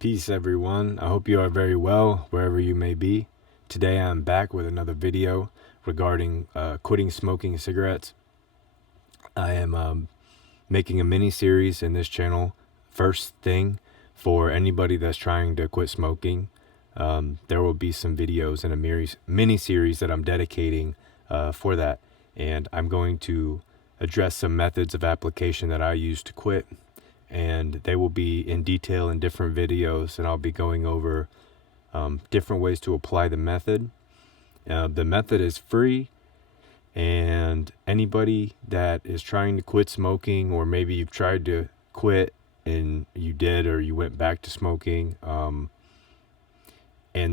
Peace, everyone. I hope you are very well wherever you may be. Today I'm back with another video regarding quitting smoking cigarettes. I am making a mini series in this channel, first thing, for anybody that's trying to quit smoking. There will be some videos in a mini series that I'm dedicating for that, and I'm going to address some methods of application that I use to quit, and they will be in detail in different videos, and I'll be going over different ways to apply the method. The method is free, and anybody that is trying to quit smoking, or maybe you've tried to quit and you did, or you went back to smoking, and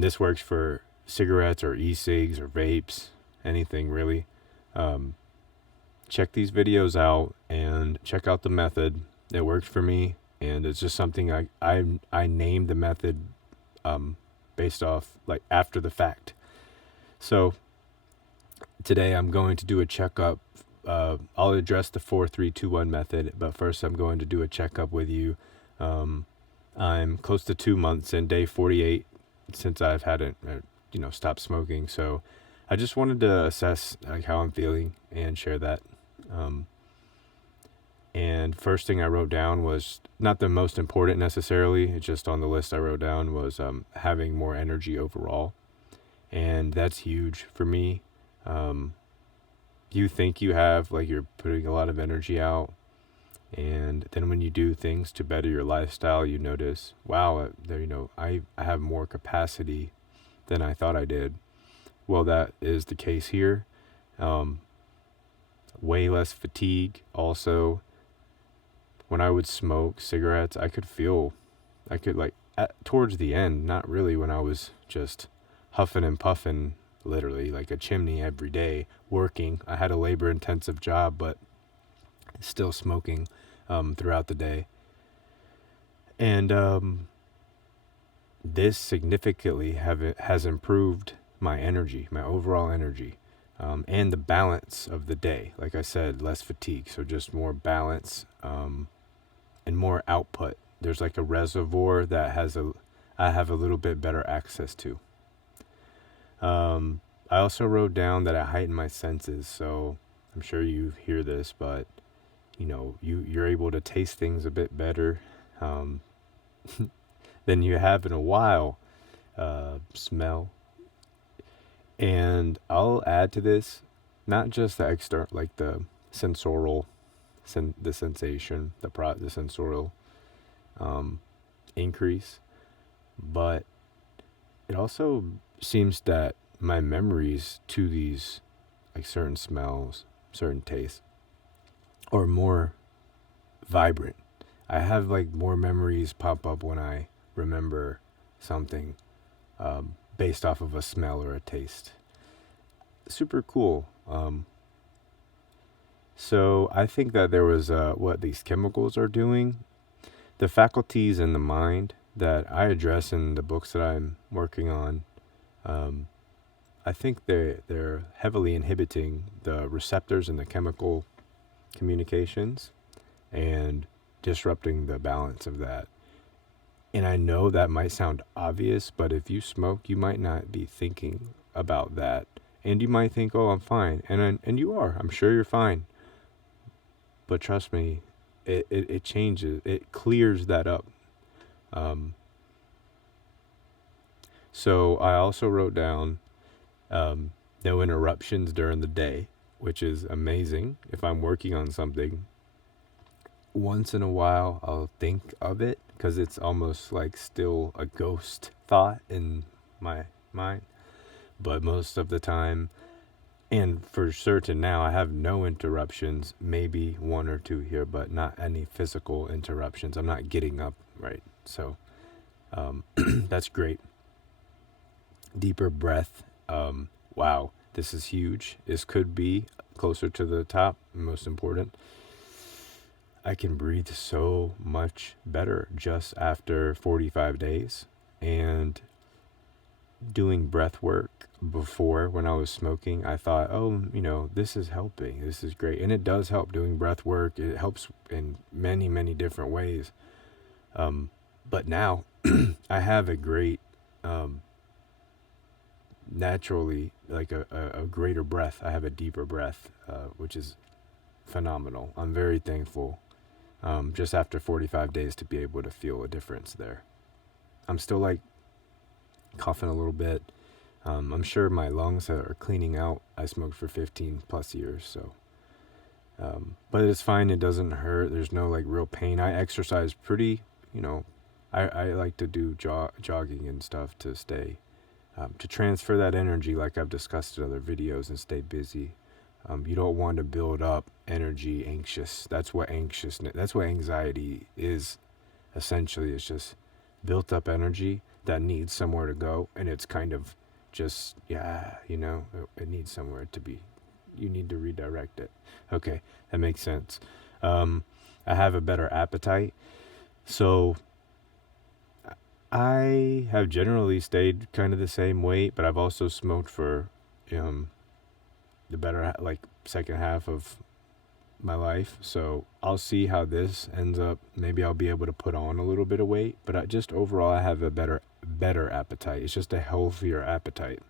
this works for cigarettes or e-cigs or vapes, anything really. Check these videos out and check out the method. It worked for me, and it's just something I named the method based off, like, after the fact. So today I'm going to do a checkup. I'll address the 4-3-2-1 method, but first I'm going to do a checkup with you. I'm close to 2 months in day 48 since I've hadn't stopped smoking, so I just wanted to assess how I'm feeling and share that. And first thing I wrote down was not the most important necessarily. It's just on the list I wrote down was having more energy overall. And that's huge for me. You think you have, like, you're putting a lot of energy out. And then when you do things to better your lifestyle, you notice, wow, I have more capacity than I thought I did. Well, that is the case here. Way less fatigue also. When I would smoke cigarettes, I could towards the end, not really when I was just huffing and puffing, literally like a chimney every day, working. I had a labor intensive job, but still smoking throughout the day. And this significantly has improved my energy, my overall energy, and the balance of the day. Like I said, less fatigue, so just more balance, and more output. There's like a reservoir that I have a little bit better access to. I also wrote down that I heighten my senses, so I'm sure you hear this, but you're able to taste things a bit better than you have in a while. Smell. And I'll add to this, not just the external, like the sensorial, the sensation, the sensorial increase, but it also seems that my memories to these, like, certain smells, certain tastes, are more vibrant. I have, like, more memories pop up when I remember something based off of a smell or a taste. Super cool. So I think that there was what these chemicals are doing. The faculties in the mind that I address in the books that I'm working on, I think they're heavily inhibiting the receptors in the chemical communications and disrupting the balance of that. And I know that might sound obvious, but if you smoke, you might not be thinking about that. And you might think, oh, I'm fine. And you are. I'm sure you're fine. But trust me, it changes. It clears that up. So I also wrote down no interruptions during the day, which is amazing. If I'm working on something, once in a while I'll think of it, because it's almost like still a ghost thought in my mind. But most of the time, and for certain now, I have no interruptions, maybe one or two here, but not any physical interruptions. I'm not getting up, right? So that's great. Deeper breath. Wow, this is huge. This could be closer to the top, most important. I can breathe so much better just after 45 days. And doing breath work before, when I was smoking, I thought, oh, this is helping. This is great. And it does help. Doing breath work, it helps in many, many different ways. But now I have a great, naturally, like a greater breath. I have a deeper breath, which is phenomenal. I'm very thankful, just after 45 days, to be able to feel a difference there. I'm still like coughing a little bit. I'm sure my lungs are cleaning out. I smoked for 15 plus years, so. But it's fine. It doesn't hurt. There's no like real pain. I exercise pretty, I like to do jogging and stuff to stay, to transfer that energy, like I've discussed in other videos, and stay busy. You don't want to build up energy anxious. That's what anxiety is. Essentially, it's just built up energy that needs somewhere to go, and it's kind of just, it needs somewhere to be. You need to redirect it. Okay, that makes sense. I have a better appetite. So I have generally stayed kind of the same weight, but I've also smoked for the better, like, second half of my life. So I'll see how this ends up. Maybe I'll be able to put on a little bit of weight, but overall I have a better appetite. It's just a healthier appetite.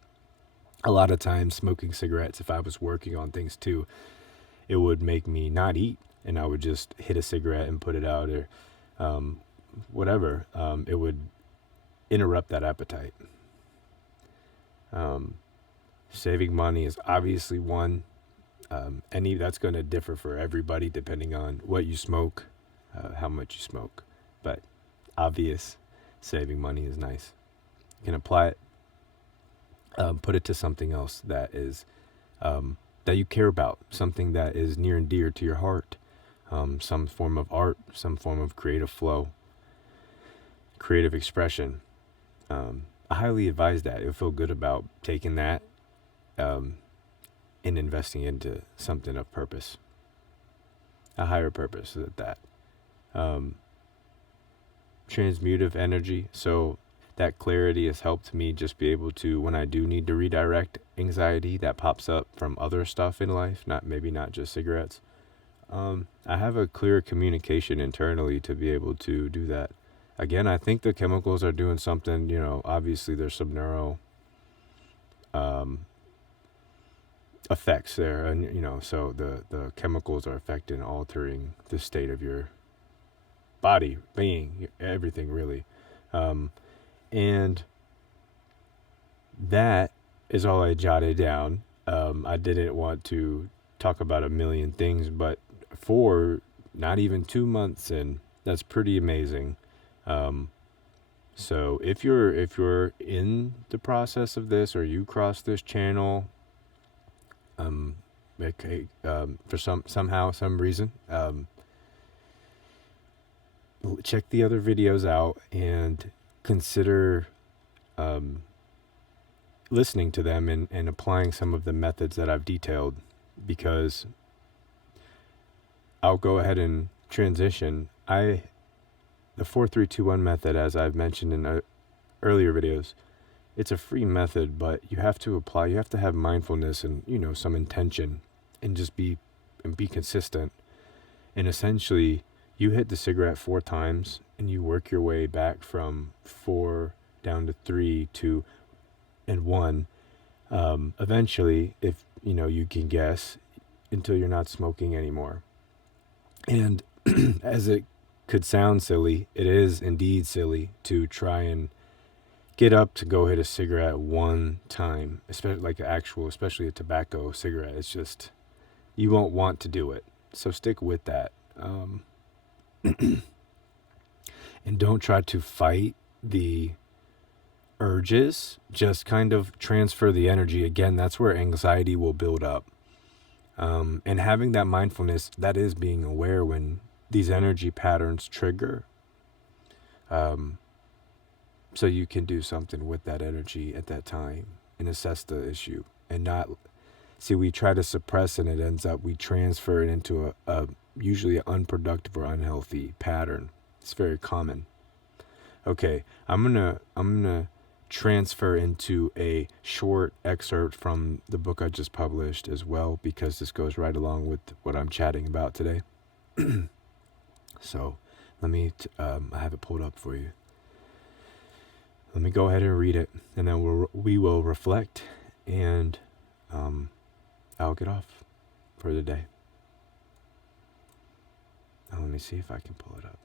A lot of times smoking cigarettes, if I was working on things too, it would make me not eat, and I would just hit a cigarette and put it out, or whatever. It would interrupt that appetite. Saving money is obviously one. That's going to differ for everybody depending on what you smoke, how much you smoke. But obvious, saving money is nice. You can apply it. Put it to something else that is that you care about, something that is near and dear to your heart, some form of art, some form of creative flow, creative expression. I highly advise that. You'll feel good about taking that and investing into something of purpose, a higher purpose at that. Transmutive energy. So that clarity has helped me just be able to, when I do need to redirect anxiety that pops up from other stuff in life, maybe not just cigarettes. I have a clear communication internally to be able to do that. Again, I think the chemicals are doing something. Obviously there's some neuro effects there, and so the chemicals are affecting, altering the state of your body, being, everything really. And that is all I jotted down. I didn't want to talk about a million things, but for not even 2 months in, that's pretty amazing. So if you're in the process of this, or you cross this channel, for some reason, check the other videos out and consider listening to them and applying some of the methods that I've detailed, because I'll go ahead and transition. The 4-3-2-1 method, as I've mentioned in earlier videos, it's a free method, but you have to have mindfulness and, some intention, and just be consistent. And essentially, you hit the cigarette 4 times and you work your way back from 4 down to 3, 2, and 1. Eventually, if you can guess, until you're not smoking anymore. And as it could sound silly, it is indeed silly to try and get up to go hit a cigarette 1 time, especially a tobacco cigarette. It's just, you won't want to do it. So stick with that. And don't try to fight the urges. Just kind of transfer the energy. Again, that's where anxiety will build up. And having that mindfulness, that is being aware when these energy patterns trigger. So you can do something with that energy at that time and assess the issue, and not see, we try to suppress, and it ends up, we transfer it into a usually an unproductive or unhealthy pattern. It's very common. Okay, I'm gonna transfer into a short excerpt from the book I just published as well, because this goes right along with what I'm chatting about today. So let me I have it pulled up for you. let me go ahead and read it, and then we will reflect, and I'll get off for the day. Now, let me see if I can pull it up.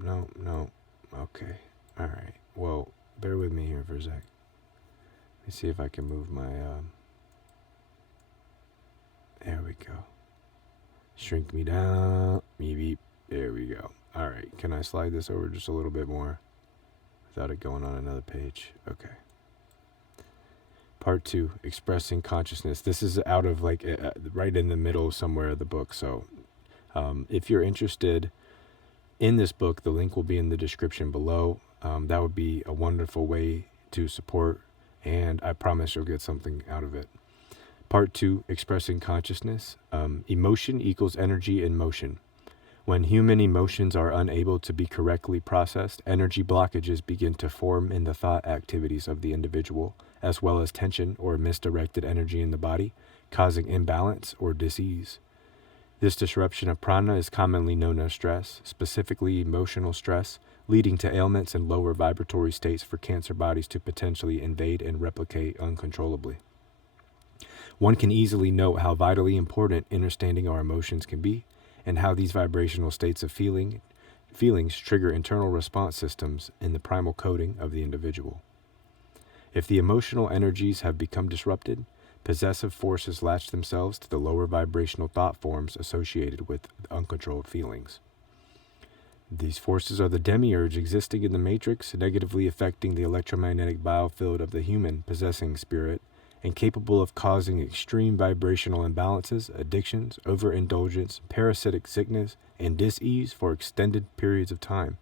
No. Okay. All right. Well, bear with me here for a sec. Let me see if I can move my, there we go. Shrink me down. Beep. There we go. All right. Can I slide this over just a little bit more without it going on another page? Okay. Part 2, Expressing Consciousness. This is out of like right in the middle somewhere of the book. So if you're interested in this book, the link will be in the description below. That would be a wonderful way to support, and I promise you'll get something out of it. Part 2, Expressing Consciousness. Emotion equals energy in motion. When human emotions are unable to be correctly processed, energy blockages begin to form in the thought activities of the individual, as well as tension or misdirected energy in the body, causing imbalance or disease. This disruption of prana is commonly known as stress, specifically emotional stress, leading to ailments and lower vibratory states for cancer bodies to potentially invade and replicate uncontrollably. One can easily note how vitally important understanding our emotions can be, and how these vibrational states of feelings trigger internal response systems in the primal coding of the individual. If the emotional energies have become disrupted, possessive forces latch themselves to the lower vibrational thought forms associated with uncontrolled feelings. These forces are the demiurge existing in the matrix, negatively affecting the electromagnetic biofield of the human possessing spirit, and capable of causing extreme vibrational imbalances, addictions, overindulgence, parasitic sickness, and dis-ease for extended periods of time.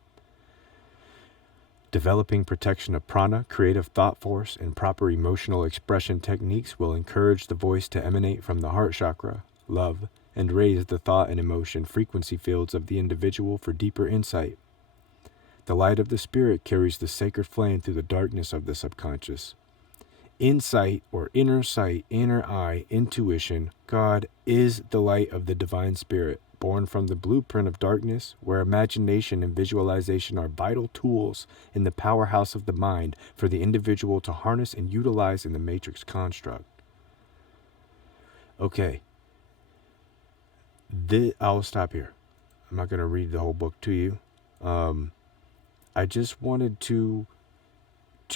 Developing protection of prana, creative thought force, and proper emotional expression techniques will encourage the voice to emanate from the heart chakra, love, and raise the thought and emotion frequency fields of the individual for deeper insight. The light of the spirit carries the sacred flame through the darkness of the subconscious. Insight or inner sight, inner eye, intuition, God is the light of the divine spirit, born from the blueprint of darkness, where imagination and visualization are vital tools in the powerhouse of the mind for the individual to harness and utilize in the matrix construct. Okay. I'll stop here. I'm not going to read the whole book to you. I just wanted to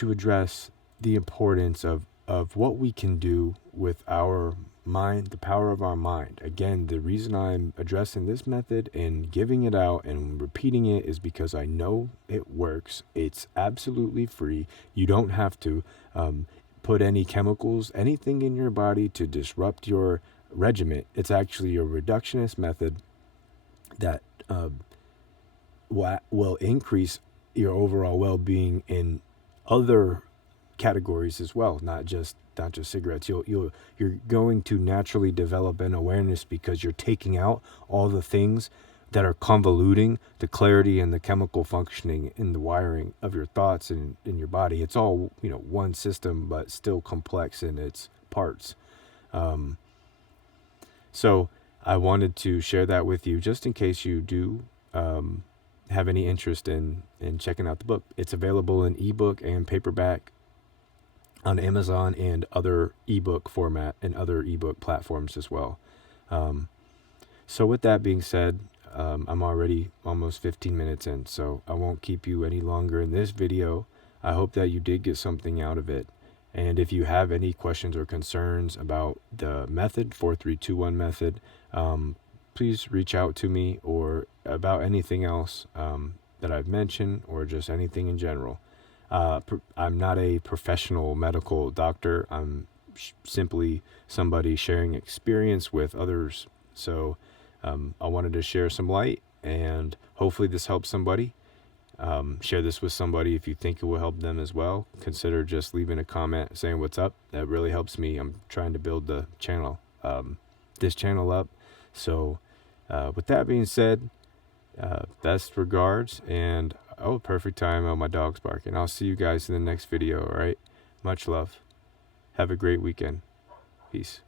address the importance of what we can do with our mind, the power of our mind. Again, the reason I'm addressing this method and giving it out and repeating it is because I know it works. It's absolutely free. You don't have to put any chemicals, anything in your body to disrupt your regimen. It's actually a reductionist method that will increase your overall well-being in other categories as well, not just cigarettes. You're going to naturally develop an awareness because you're taking out all the things that are convoluting the clarity and the chemical functioning in the wiring of your thoughts and in your body. It's all, one system, but still complex in its parts. So I wanted to share that with you just in case you do have any interest in checking out the book. It's available in ebook and paperback on Amazon and other ebook format and other ebook platforms as well. So with that being said, I'm already almost 15 minutes in, so I won't keep you any longer in this video. I hope that you did get something out of it. And if you have any questions or concerns about the method, 4321 method, please reach out to me, or about anything else that I've mentioned, or just anything in general. I'm not a professional medical doctor. I'm simply somebody sharing experience with others. So I wanted to share some light, and hopefully this helps somebody. Share this with somebody if you think it will help them as well. Consider just leaving a comment saying what's up. That really helps me. I'm trying to build the channel, this channel up. So with that being said, best regards, and perfect time. My dog's barking. I'll see you guys in the next video. All right, much love. Have a great weekend. Peace.